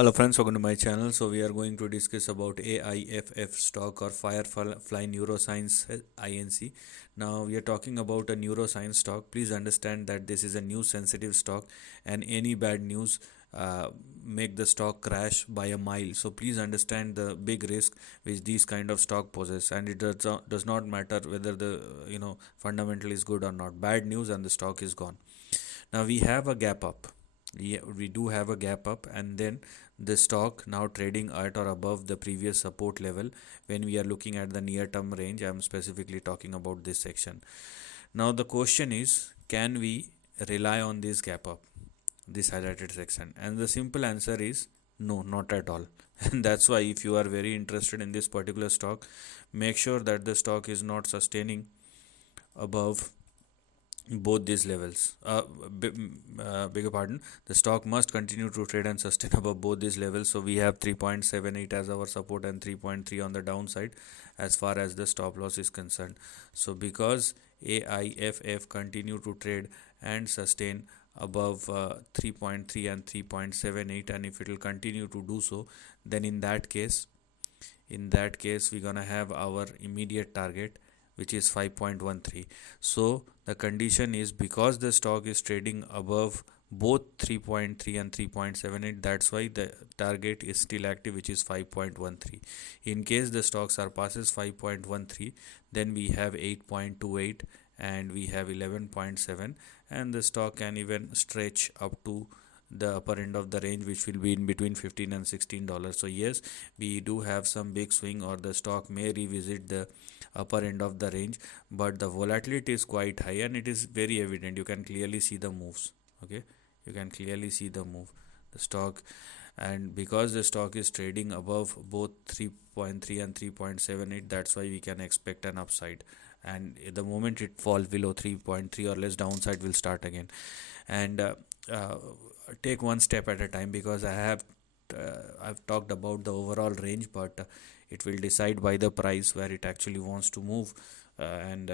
Hello friends, welcome to my channel. So we are going to discuss about AIFF stock or Firefly Neuroscience INC. Now we are talking about a neuroscience stock. Please understand that this is a news sensitive stock and any bad news make the stock crash by a mile. So please understand the big risk which these kind of stock poses, and it does not matter whether the fundamental is good or not. Bad news and the stock is gone. Now we have a gap up. We do have a gap up, and then the stock now trading at or above the previous support level. When we are looking at the near term range, I'm specifically talking about this section. Now the question is, can we rely on this gap up, this highlighted section? And the simple answer is no, not at all. And that's why if you are very interested in this particular stock, make sure that the stock is not sustaining above both these levels. Beg your pardon, the stock must continue to trade and sustain above both these levels. So we have 3.78 as our support and 3.3 on the downside as far as the stop loss is concerned. So because AIFF continue to trade and sustain above 3.3 and 3.78, and if it will continue to do so, then in that case we're gonna have our immediate target, which is 5.13. So the condition is, because the stock is trading above both 3.3 and 3.78, that's why the target is still active, which is 5.13. In case the stock surpasses 5.13, then we have 8.28 and we have 11.7, and the stock can even stretch up to the upper end of the range, which will be in between $15 and $16. So yes, we do have some big swing, or the stock may revisit the upper end of the range, but the volatility is quite high and it is very evident. You can clearly see the moves. Okay, you can clearly see the move, the stock. And because the stock is trading above both 3.3 and 3.78, that's why we can expect an upside, and the moment it falls below 3.3 or less, downside will start again. And take one step at a time, because I've talked about the overall range, but it will decide by the price where it actually wants to move. And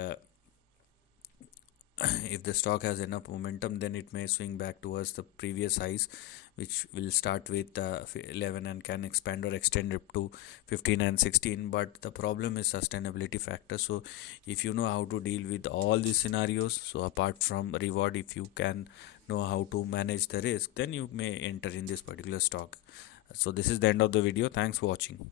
if the stock has enough momentum, then it may swing back towards the previous highs, which will start with 11 and can expand or extend up to 15 and 16. But the problem is sustainability factor. So if you know how to deal with all these scenarios, so apart from reward, if you can know how to manage the risk, then you may enter in this particular stock. So this is the end of the video. Thanks for watching.